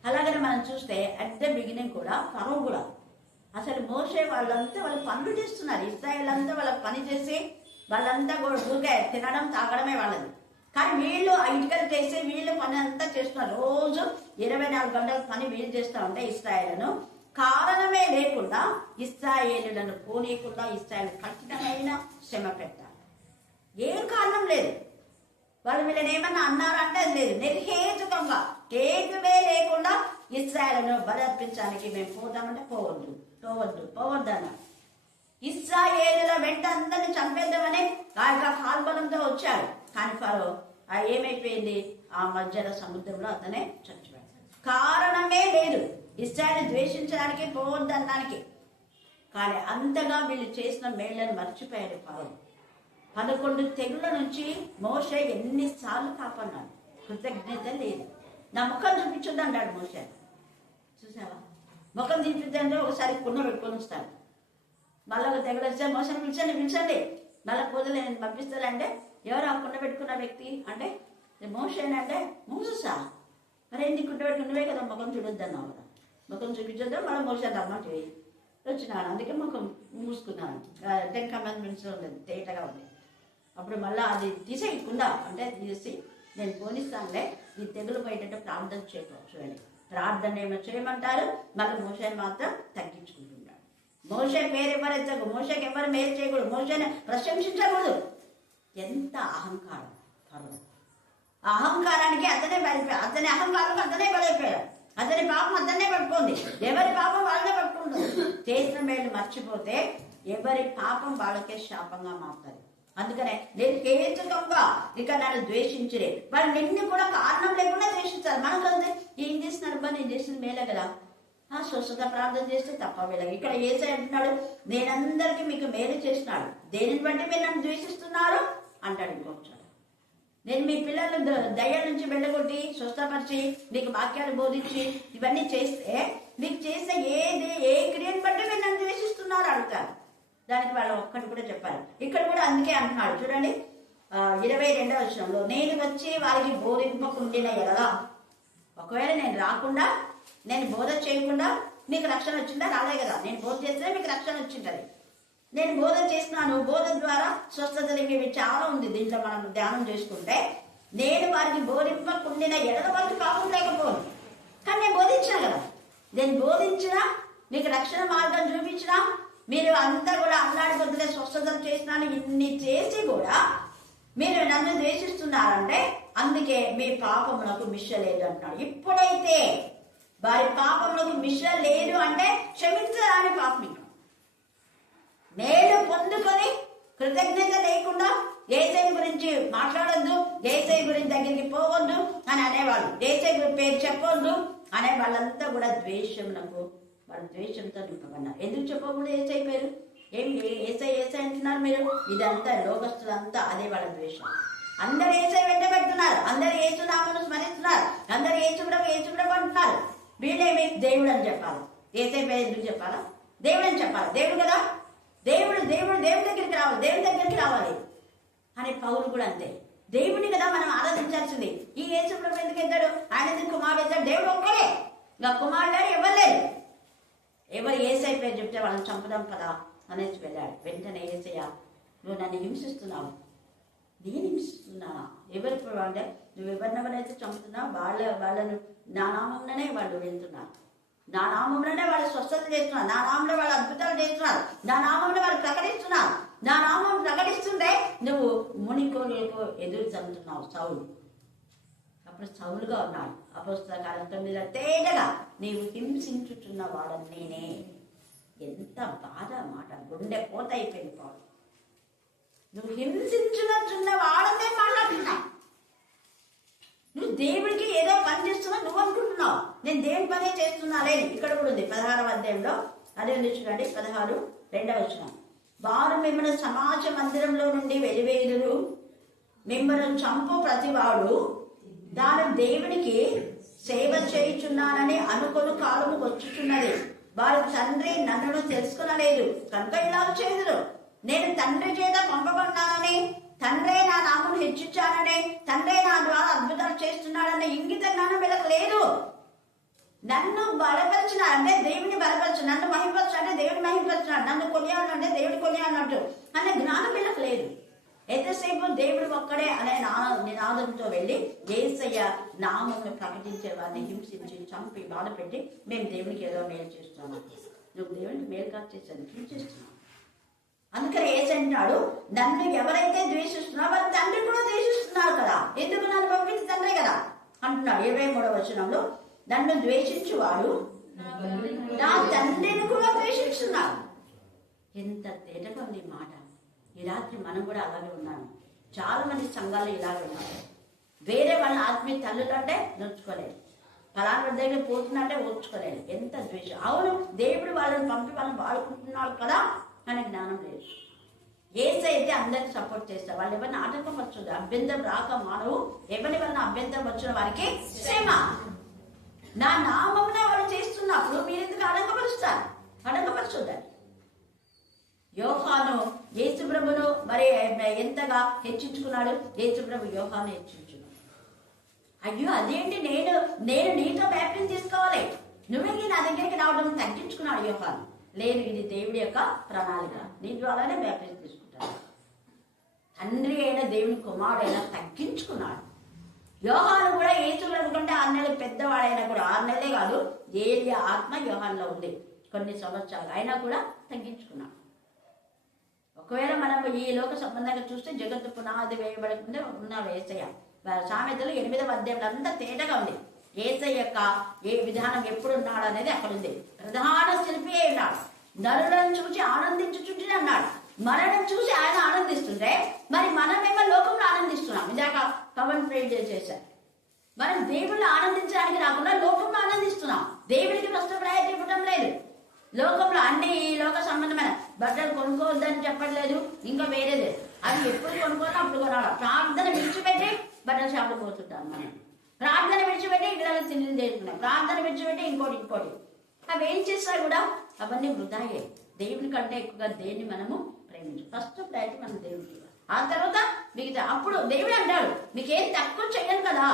అలాగనే మనం చూస్తే అట్ ద బిగినింగ్ కూడా ఫరో కూడా అసలు మోసే వాళ్ళంతా వాళ్ళు పనులు చేస్తున్నారు. ఇశ్రాయేల్ అంతా వాళ్ళ పని చేసి వాళ్ళంతా కూడా ఊగే తినడం తాగడమే వాళ్ళది. కానీ వీళ్ళు ఇటుకలు చేసి వీళ్ళు పని అంతా చేస్తున్నారు. రోజు 24 గంటల పని వీళ్ళు చేస్తూ ఉంటే ఇశ్రాయేలును కారణమే లేకుండా ఇశ్రాయేలులను పోనీయకుండా ఇశ్రాయేలు కఠినమైన శ్రమ పెట్టాలి. ఏం కారణం లేదు. వాళ్ళు వీళ్ళని ఏమన్నా అన్నారంటే అది లేదు. నిర్హేతుకంగా హేతువే లేకుండా ఇశ్రాయేలును బలర్పించడానికి మేము పోతామంటే పోవద్దు అన్నారు. ఇశ్రాయేలుల వెంట అందరిని చంపేద్దామని ఆ యొక్క కాల్బలంతో వచ్చాడు. కానీ ఫరో ఏమైపోయింది, ఆ మధ్యలో సముద్రంలో అతనే చచ్చిపోయాడు. కారణమే లేదు ఇశ్రాయేలు ద్వేషించడానికి, పోవద్దనడానికి. కానీ అంతగా వీళ్ళు చేసిన మేళ్లను మర్చిపోయాడు ఫరో. 11 తెగుళ్ళ నుంచి మోషే ఎన్నిసార్లు కాపాడినాడు. కృతజ్ఞత లేదు. నా ముఖం చూపించొద్దు అన్నాడు మోషే. చూసావా, ముఖం చూపించంటే ఒకసారి కుండ పెట్టుకొని వస్తాడు. మళ్ళీ ఒక తెగులు వస్తే మోసం పిలిచండి మళ్ళీ పూజలు నేను పంపిస్తానంటే ఎవరు ఆ కుండ పెట్టుకున్న వ్యక్తి అంటే మోసేనంటే మోసా. మరి ఎందుకు కుండ పెట్టుకున్నవే కదా ముఖం చూడొద్దు అన్నావు కదా. ముఖం చూపించొద్దు, మళ్ళీ మోసే రమ్మంటే వచ్చినాను. అందుకే ముఖం మూసుకున్నాను. 10 కమాండ్మెంట్స్ ఉంది, తేటగా ఉంది. అప్పుడు మళ్ళీ అది తీసేయకుండా అంటే తీసి నేను పోనిస్తానులే, ఈ తెగులు పోయేటట్టు ప్రార్థన చూడండి. ప్రార్థన ఏమో చేయమంటారు, మళ్ళీ మోసేని మాత్రం తగ్గించుకుంటున్నాడు. మోసే పేరు ఎవరు ఎత్తకు, మోసేకి ఎవరు మేలు చేయకూడదు, మోసేని ప్రశంసించకూడదు. ఎంత అహంకారం ఫరో. అహంకారానికి అతనే బలిపోయాడు. అతని అహంకారం అతనే బలైపోయాడు. అతని పాపం అతనే పట్టుకుంది. ఎవరి పాపం వాళ్ళనే పట్టుకుంటుంది. చేసిన మేలు మర్చిపోతే ఎవరి పాపం వాళ్ళకే శాపంగా మారుతుంది. అందుకనే నేను హేతుకంగా ఇక నన్ను ద్వేషించలే. వాళ్ళు నిన్ను కూడా కారణం లేకుండా ద్వేషిస్తారు. మనకంతే ఏం చేస్తున్నారు బా, నేను చేసిన మేలే కదా, స్వస్థత ప్రార్థన చేస్తే తప్ప వీళ్ళకి. ఇక్కడ ఏసై అంటున్నాడు, నేనందరికీ మీకు మేలు చేస్తున్నాడు, దేనిని బట్టి మీరు నన్ను ద్వేషిస్తున్నారు అంటాడు. ఇంకొకసారి నేను మీ పిల్లలు దయ్యాల నుంచి వెళ్ళగొట్టి స్వస్థపరిచి మీకు వాక్యాలు బోధించి ఇవన్నీ చేస్తే మీకు చేసే ఏ క్రియను బట్టి మీరు నన్ను ద్వేషిస్తున్నారు అడుగుతారు. దానికి వాళ్ళు ఒక్కటి కూడా చెప్పారు. ఇక్కడ కూడా అందుకే అంటున్నాడు చూడండి, 22వ వచనంలో, నేను వచ్చి వారికి బోధింపకుండిన ఎడల, ఒకవేళ నేను రాకుండా నేను బోధ చేయకుండా మీకు రక్షణ వచ్చిందా? రాలే కదా. నేను బోధ చేస్తే మీకు రక్షణ వచ్చింటది. నేను బోధ చేస్తున్నాను, బోధ ద్వారా స్వస్థత ఇవి చాలా ఉంది. దీంట్లో మనం ధ్యానం చేసుకుంటే, నేను వారికి బోధింపకుండిన ఎడల వారికి పాపం లేకపోను. కానీ నేను బోధించిన కదా, నేను బోధించినా మీకు రక్షణ మార్గం చూపించినా, మీరు అంతా కూడా అల్లాడి కొద్దిలే స్వస్థతలు చేసినాను, ఇన్ని చేసి కూడా మీరు నన్ను ద్వేషిస్తున్నారంటే అందుకే మీ పాపములకు మిష లేదు అంటున్నాడు. ఇప్పుడైతే వారి పాపములకు మిష లేదు అంటే క్షమించరాని పాపం. మేలు పొందుకొని కృతజ్ఞత లేకుండా ఏసై గురించి మాట్లాడొద్దు, ఏసై గురించి దగ్గరికి పోవద్దు అని అనేవాళ్ళు, ఏసై పేరు చెప్పొద్దు అనే వాళ్ళంతా కూడా ద్వేషమునకు, వాళ్ళ ద్వేషంతో నింపబన్నారు. ఎందుకు చెప్పకూడదు ఏసై పేరు? ఏసై అంటున్నారు మీరు. ఇదంతా లోకస్తులంతా అదే వాళ్ళ ద్వేషం. అందరు ఏసై వెంట పెడుతున్నారు, అందరు ఏసునామను స్మరిస్తున్నారు, అందరు ఏసుబ్రహ్మ అంటున్నారు. వీళ్ళేమి దేవుడు అని చెప్పాలి, ఏసై పేరు ఎందుకు చెప్పాలా? దేవుడు అని చెప్పాలి. దేవుడు కదా, దేవుడు దేవుడి దగ్గరికి రావాలి అని పౌలు కూడా అంతే. దేవుడిని కదా మనం ఆరాధించాల్సింది. ఈ ఏసుబ్రహ్మ ఎందుకు ఎత్తాడు? ఆయన ఎందుకు కుమారుడు ఎత్తాడు? దేవుడు ఒక్కడే, ఇంకా కుమారుడు ఎవరు లేరు. ఎవరు ఏసై పేరు చెప్తే వాళ్ళని చంపుదాం పదా అనేసి వెళ్ళాడు. వెంటనే ఏసయ్య, నువ్వు నన్ను హింసిస్తున్నావు. నేను హింసిస్తున్నావా? ఎవరి అంటే నువ్వు ఎవరినెవరైతే చంపుతున్నావు వాళ్ళను నా నామంలోనే వాళ్ళు వెళ్తున్నారు, నా నామంలోనే వాళ్ళు స్వస్థత చేస్తున్నారు, నా నామంలో వాళ్ళు అద్భుతాలు చేస్తున్నారు, నా నామంలో వాళ్ళు ప్రకటిస్తున్నారు. నా నామం ప్రకటిస్తుంటే నువ్వు మునికోలకు ఎదురు చదువుతున్నావు సౌలు. అప్పుడు సౌలుగా ఉన్నాడు. అపోస్తల కాలం 9 తేటగా నీవు హింసించుచున్న వాడని నేనే. ఎంత బాధ మాట, గుండె కోత అయిపోయింది పాడు. నువ్వు హింసించున్న వాడనే మాట్లాడుతున్నావు. నువ్వు దేవుడికి ఏదో పని చేస్తున్నావు నువ్వు అనుకుంటున్నావు. నేను దేవుడి పనే చేస్తున్నా లేని. ఇక్కడ కూడా ఉంది 16వ అధ్యాయంలో అదే ఉంది చూడండి 16:2. వారు మిమ్మల్ని సమాజ మందిరంలో నుండి వెలివేయుదురు, మిమ్మల్ని చంపు ప్రతివాడు దాని దేవునికి సేవ చేయుచున్నానని అనుకొను కాలము వచ్చుచున్నది. వారు తండ్రి నన్ను తెలుసుకునలేదు కనుక ఇలా చేయుదురు. నేను తండ్రి చేత పంపబడినానని, తండ్రే నా నామను హెచ్చించానని, తండ్రే నా ద్వారా అద్భుతాలు చేస్తున్నాడని ఇంగిత జ్ఞానం వీళ్ళకి లేదు. నన్ను బలపరిచిన అంటే దేవుని బలపరచు, నన్ను మహింపరచు అంటే దేవుని మహింపరచున్నాడు, నన్ను కొనియాలంటే దేవుడు కొనియాలన్నట్టు అనే జ్ఞానం వీళ్ళకి లేదు. ఎంతసేపు దేవుడు ఒక్కడే అనే నినాదంతో వెళ్ళి యేసయ్య నామమును ప్రకటించే వారిని హింసించి చంపి బాధ పెట్టి మేము దేవునికి ఏదో మేలు చేస్తున్నాము. నువ్వు దేవునికి మేలు కాదు చేశాను, కీడు చేస్తున్నావు. అందుకని యేసు అంటున్నాడు, నన్ను ఎవరైతే ద్వేషిస్తున్నారో వారి తండ్రి కూడా ద్వేషిస్తున్నారు కదా, ఎందుకు నన్ను పంపించి తండ్రే కదా అంటున్నాడు. 23వ నన్ను ద్వేషించువాడు నా తండ్రిని కూడా ద్వేషిస్తున్నాడు. ఎంత తేటగా ఉంది ఈ మాట. ఈ రాత్రి మనం కూడా అలాగే ఉన్నాము. చాలా మంది సంఘాలు ఇలాగే ఉన్నారు. వేరే వాళ్ళ ఆత్మీయ తల్లులు అంటే నొచ్చుకోలేదు, ఫలానా దగ్గర పోతుందంటే ఓర్చుకోలేదు. ఎంత ద్వేషం. అవును, దేవుడు వాళ్ళని పంపి వాళ్ళని వాడుకుంటున్నాడు కదా అనే జ్ఞానం లేదు. యేసు అయితే అందరికి సపోర్ట్ చేస్తారు. వాళ్ళు ఎవరిని ఆటంకం వచ్చుంది, అభ్యంతరం రాక మానవు, ఎవరి వలన అభ్యంతరం వచ్చిన వారికి శ్రమ. నా నామమున వాళ్ళు చేస్తున్నప్పుడు మీరు ఎందుకు ఆటంకపరుస్తారు? ఆటంకపరచుద్దారు. యోహాను యేసు ప్రభును మరి ఎంతగా హెచ్చించుకున్నాడు. యేసు ప్రభు యోహాను హెచ్చించుకున్నాడు. అయ్యో అదేంటి, నేను నీతో బ్యాప్టిజం తీసుకోవాలి, నువ్వే నా దగ్గరికి రావడం తగ్గించుకున్నాడు యోహాను. లేదు, ఇది దేవుడి యొక్క ప్రణాళిక, నీ ద్వారానే బ్యాప్టిజం తీసుకుంటాడు. తండ్రి అయిన దేవుని కుమారుడైనా తగ్గించుకున్నాడు. యోహాను కూడా యేసు ప్రభు కంటే 6 నెలలు పెద్దవాడైనా కూడా, 6 నెలలే కాదు, ఏలియా ఆత్మ యోహానులో ఉంది కొన్ని సంవత్సరాలు, అయినా కూడా తగ్గించుకున్నాడు. ఒకవేళ మనం ఈ లోక సంబంధంగా చూస్తే జగత్తు పునాది వేయబడకుండా ఉన్న యేసయ్య. సామెతలు 8వ అధ్యాయంలో అంతా తేటగా ఉంది. యేసయ్య యొక్క ఏ విధానం ఎప్పుడు ఉన్నాడు అనేది అక్కడ ఉంది. ప్రధాన శిల్పి ఉన్నాడు. నరులను చూసి ఆనందించుచుంటే అన్నాడు. మనల్ని చూసి ఆయన ఆనందిస్తుంటే మరి మనమేమో లోకంలో ఆనందిస్తున్నాం. ఇందాక పవన్ ప్రేర్ చేశారు. మనం దేవుళ్ళు ఆనందించడానికి రాకుండా లోకంలో ఆనందిస్తున్నాం. దేవుడికి ఫస్ట్ ప్రయారిటీ ఇవ్వడం లేదు. లోకంలో అన్ని ఈ లోక సంబంధమైన బట్టలు కొనుక్కోవద్దని చెప్పట్లేదు, ఇంకా వేరేది. అది ఎప్పుడు కొనుక్కోవాలో అప్పుడు కొనాలి. ప్రార్థన విడిచిపెట్టి బట్టల షాపులు పోతుంటాం. మనం ప్రార్థన విడిచిపెట్టి ఇళ్ళలో తిండి చేసుకున్నాం, ప్రార్థన విడిచిపెట్టి ఇంకోటి. అవి ఏం చేస్తారు కూడా అవన్నీ వృధాయే. దేవుని కంటే ఎక్కువగా దేన్ని మనము ప్రేమించు. ఫస్ట్ ప్రయారిటీ మనం దేవుడికి, ఆ తర్వాత మిగతా. అప్పుడు దేవుడు అంటాడు, మీకేం తక్కువ చేయను కదా.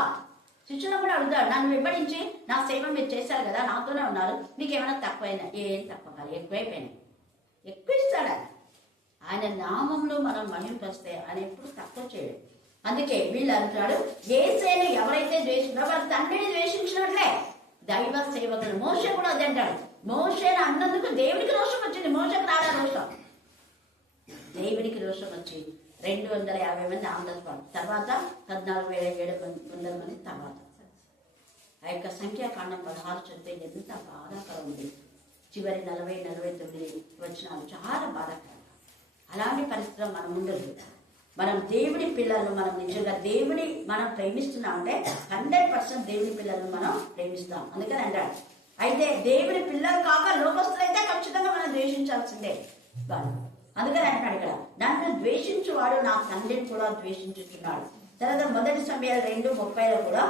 శిష్యులు కూడా అడుగుతాడు, నన్ను వెంబడించి నా సేవ మీరు చేశారు కదా, నాతోనే ఉన్నారు, మీకు ఏమైనా తక్కువైనా? ఏం తక్కువ కాదు, ఎక్కువైపోయినాయి. ఎక్కువ ఇస్తాడు ఆయన నామంలో మనం మహింపస్తే ఆయన ఎప్పుడు తక్కువ చేయడు. అందుకే వీళ్ళు అంటాడు, యేసును ఎవరైతే ద్వేషించారో వారి తండ్రిని ద్వేషించినట్లే దైవ సేవకులు. మోషే కూడా అదే అంటాడు. మోషేని అన్నందుకు దేవుడికి రోషం వచ్చింది. మోషకు రాడా రోషం? దేవుడికి రోషం వచ్చి 250 మంది ఆంధ్రప్రదేశ్ తర్వాత 14,700 మంది తర్వాత. ఆ యొక్క సంఖ్యాకాండం 16 చదివితే ఎంత బాధాకరం ఉంది. చివరి 40-49 వచనాలు చాలా బాధాకరం. అలాంటి పరిస్థితుల్లో మనం ఉండదు. మనం దేవుడి పిల్లలను, మనం నిజంగా దేవుని మనం ప్రేమిస్తున్నాం అంటే 100% దేవుడి పిల్లలను మనం ప్రేమిస్తాం. అందుకని అంటాడు, అయితే దేవుడి పిల్లలు కాక లోకస్తులైతే ఖచ్చితంగా మనం ద్వేషించాల్సిందే వాళ్ళు. అందుకని అంటాడు ఇక్కడ, నన్ను ద్వేషించువాడు నా తండ్రిని కూడా ద్వేషించుతున్నాడు. తర్వాత 1 సమయాలు 2:30 కూడా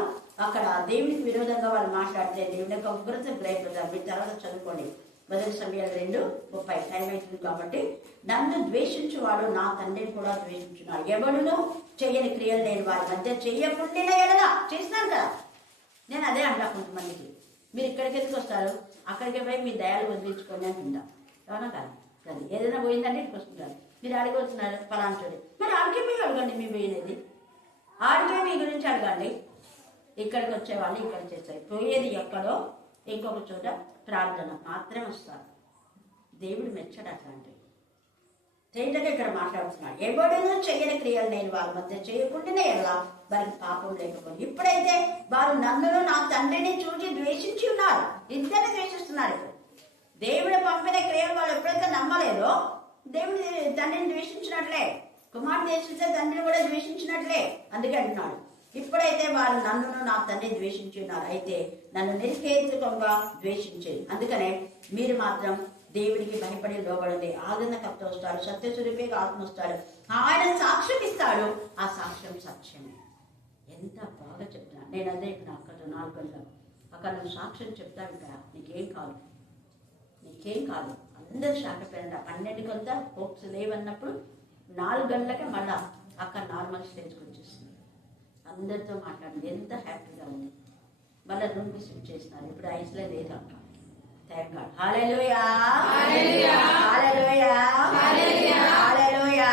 అక్కడ దేవునికి విరోధంగా వాళ్ళు మాట్లాడితే దేవుని యొక్క ఉగ్రత గ్రహిస్తారు. మీరు తర్వాత చదువుకోండి. 1 సమయాలు 2:30 టైం అవుతుంది కాబట్టి, నన్ను ద్వేషించువాడు నా తండ్రిని కూడా ద్వేషించున్నాడు. ఎవడును చెయ్యని క్రియలు లేని వారి మధ్య చెయ్యకుండా ఎడగా చేసినాను కదా. నేను అదే అంటా కొంతమందికి, మీరు ఇక్కడికి ఎందుకు వస్తారు, అక్కడికి పోయి మీ దయాలు వదిలించుకోండి అని వింటాం. అవునా కాదు? అది ఏదైనా పోయిందంటే ఇక్కడికి వస్తుంటారు. మీరు ఆడికి వస్తున్నారు పలాంచోడి, మరి ఆడికే మీరు అడగండి. మీ పోయినది ఆడికే మీ గురించి అడగండి. ఇక్కడికి వచ్చేవాళ్ళు ఇక్కడ చేస్తారు. పోయేది ఎక్కడో ఇంకొక చోట ప్రార్థన మాత్రమే వస్తారు. దేవుడు మెచ్చడు అట్లాంటివి. తేటగా ఇక్కడ మాట్లాడుతున్నాడు, ఎవడునూ చెయ్యని క్రియలు నేను వారి మధ్య చేయకుండానే ఎలా వారికి పాపం లేకపోయింది. ఇప్పుడైతే వారు నన్నును నా తండ్రిని చూసి ద్వేషించి ఉన్నారు. ఇద్దరిని ద్వేషిస్తున్నారు. ఇప్పుడు దేవుడు పంపిన క్రియలు వాళ్ళు ఎప్పుడైతే నమ్మలేదో దేవుడి తండ్రిని ద్వేషించినట్లే, కుమారుడు ద్వేషిస్తే తండ్రిని కూడా ద్వేషించినట్లే. అందుకే అంటున్నాడు, ఇప్పుడైతే వారు నన్నును నా తండ్రిని ద్వేషించి ఉన్నారు, అయితే నన్ను నిర్హేతుకంగా ద్వేషించేది. అందుకనే మీరు మాత్రం దేవుడికి భయపడి లోబడండి. ఆదరణకర్త వస్తాడు, సత్యస్వరూపిగా ఆత్మ వస్తాడు, ఆయన సాక్ష్యం ఇస్తాడు. ఆ సాక్ష్యం సత్యమే. ఎంత బాగా చెప్తున్నా. నేను అదే ఇక్కడ అక్కడ 4 గంటలు అక్కడ నువ్వు సాక్ష్యం చెప్తావు. ఇక్కడ నీకేం కాదు, నీకేం కాదు. అందరు శాఖపేరంట 12 కొంత హోప్స్ లేవన్నప్పుడు 4 గంటలకే మళ్ళా అక్కడ నార్మల్ స్టేజ్కి వచ్చేసింది. అందరితో మాట్లాడింది. ఎంత హ్యాపీగా ఉంది. మళ్ళీ రూమ్ విజిట్ చేసినారు. ఇప్పుడు ఐస్లో లేదు అక్క. Thank God. Hallelujah, hallelujah, hallelujah.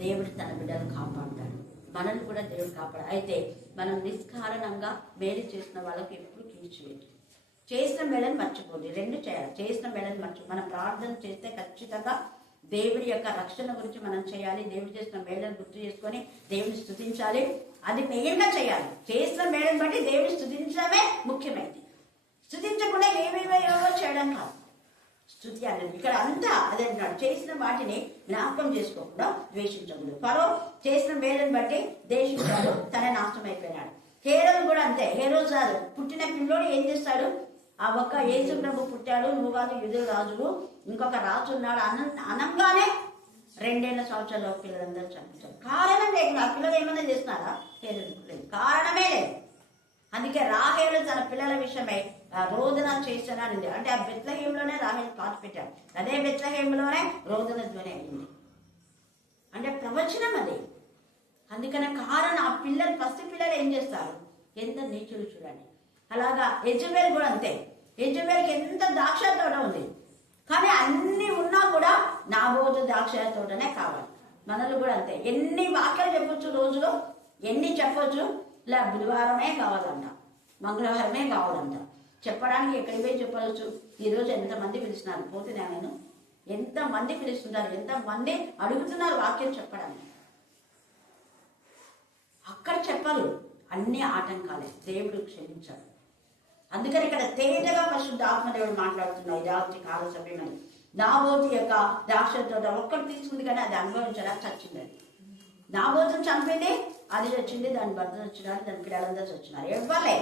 దేవుడు తన బిడ్డలు కాపాడుతాడు, మనల్ని కూడా దేవుడు కాపాడు. అయితే మనం నిష్కారణంగా మేలు చేసిన వాళ్ళకి ఎప్పుడు కీర్చివేయదు. చేసిన మేళని మర్చిపోదు. 2 చేయాలి. చేసిన మేళని మనం ప్రార్థన చేస్తే ఖచ్చితంగా దేవుడి యొక్క రక్షణ గురించి మనం చేయాలి. దేవుడు చేసిన మేళను గుర్తు చేసుకొని దేవుని స్తుతించాలి. అది మెయిన్గా చేయాలి. చేసిన మేళను బట్టి దేవుని స్తుతించడమే ముఖ్యమైనది. స్తుతించకుండా ఏమేమో చేయడం కాదు. స్తుతి అనేది ఇక్కడ అంతా అదే అంటున్నాడు. చేసిన వాటిని జ్ఞాపకం చేసుకోకుండా ద్వేషించకూడదు. ఫరో చేసిన మేళను బట్టి దేశించాడు, తన నాశనం అయిపోయినాడు. హేరోదు కూడా అంతే. హేరోదు రాజు పుట్టిన పిల్లోడు ఏం చేస్తాడు? ఆ ఒక్క యేసు ప్రభు పుట్టాడు, నువ్వు కాదు యూదుల రాజువు, ఇంకొక రాజు ఉన్నాడు అనంగానే 2 సంవత్సరాల పిల్లలందరూ చంపించారు. కారణం లేకుండా. ఆ పిల్లలు ఏమైనా చేస్తున్నారా? లేదు, కారణమే లేదు. అందుకే రాహేలు తన పిల్లల విషయమై రోదన చేశానని, అంటే ఆ బెత్లహేంలోనే రాహేలు పాట పెట్టాడు. అదే బెత్లహేంలోనే రోదన ధ్వని అయింది. అంటే ప్రవచనం అది. అందుకనే కారణం ఆ పిల్లలు, ఫస్ట్ పిల్లలు ఏం చేస్తారు? ఎంత నీచులు చూడండి. అలాగా యెజబెల్ కూడా అంతే. యెజబెల్కి ఎంత ద్రాక్ష తోట ఉంది, కానీ అన్ని ఉన్నా కూడా నాబోతు ద్రాక్ష తోటనే కావాలి. మనలు కూడా అంతే. ఎన్ని వాక్యాలు చెప్పొచ్చు రోజులో, ఎన్ని చెప్పొచ్చు. ఇలా బుధవారమే కావాలంట, మంగళవారమే కావాలంట. చెప్పడానికి ఎక్కడికి పోయి చెప్పవచ్చు. ఈరోజు ఎంతమంది పిలుస్తున్నారు? పోతే నేను ఎంతమంది పిలుస్తుంటారు, ఎంతమంది అడుగుతున్నారు వాక్యం చెప్పడానికి. అక్కడ చెప్పరు. అన్ని ఆటంకాలే. దేవుడు క్షమించాడు. అందుకని ఇక్కడ తేజగా పరిశుద్ధ ఆత్మదేవుడు మాట్లాడుతున్నాడు. రాత్రి కాల సమయమని నాబోతు యొక్క ద్రాక్ష తోట ఒక్కటి తీసుకుంది, కానీ అది అనుభవించడా చచ్చిందని. నాబోతుని చంపింది, అది వచ్చింది, దాని భర్త వచ్చినాడు, దాని పిల్లలందరూ వచ్చినారు. ఇవ్వలే.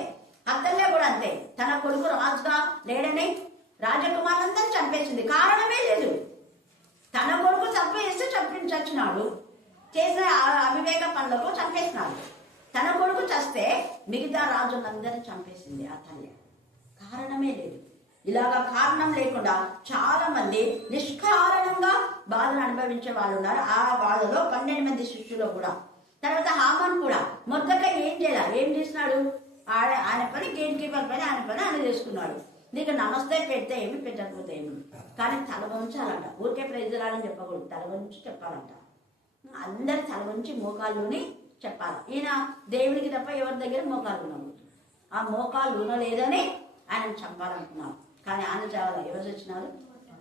అత్తల్లే కూడా అంతే. తన కొడుకు రాజుగా లేడని రాజకుమారులందరూ చంపేసింది. కారణమే లేదు. తన కొడుకు తప్పు చేస్తే చచ్చినాడు, చేసిన అవివేక పనులకు చంపేసినాడు. తన కొడుకు చస్తే మిగతా రాజులందరినీ చంపేసింది ఆ తల్లి. కారణమే లేదు. ఇలాగా కారణం లేకుండా చాలా మంది నిష్కారణంగా బాధను అనుభవించే వాళ్ళు ఉన్నారు. ఆ బాధలో 12 మంది శిష్యులు కూడా. తర్వాత హామాన్ కూడా మొర్దెకై ఏం చేయాలి? ఏం చేసినాడు? ఆయన పని గేట్ కీపర్ పని, ఆయన పని ఆయన చేసుకున్నాడు. నీకు నమస్తే పెడితే ఏమి, పెట్టకపోతే ఏమి, కానీ తల వంచాలంట. ఊరికే ప్రైజులాలని చెప్పకూడదు, తల వంచి చెప్పాలంట. అందరు తల వంచి మోకాళ్ళుని చెప్పాలి. ఈయన దేవుడికి తప్ప ఎవరి దగ్గర మోకాలు ఉన్నాడు. ఆ మోకాలు లేదని ఆయన చంపాలనుకున్నారు, కానీ ఆయన చావాలి. ఎవరు వచ్చినారు?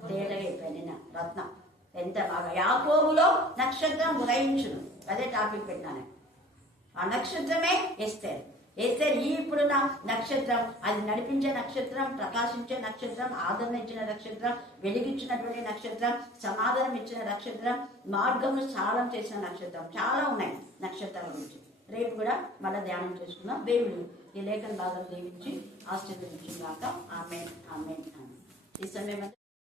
తేటగా అయిపోయింది. నిన్న రత్నం ఎంత బాగా. యాకోబులో నక్షత్రం ఉదయించును, అదే టాపిక్ పెట్టినాను. ఆ నక్షత్రమే ఎస్తేర్. ఎస్తేర్ ఇప్పుడున్న నక్షత్రం, అది నడిపించే నక్షత్రం, ప్రకాశించే నక్షత్రం, ఆదరణ ఇచ్చిన నక్షత్రం, వెలిగించినటువంటి నక్షత్రం, సమాధానం ఇచ్చిన నక్షత్రం, మార్గంను సారం చేసిన నక్షత్రం. చాలా ఉన్నాయి నక్షత్రాల గురించి. రేపు కూడా మళ్ళీ ధ్యానం చేసుకుందాం. దేవుడు ఈ లేఖన భాగం దీవించి ఆశీర్వదించుగాక. ఆమేన్, ఆమేన్, ఆమేన్. ఈ సమయం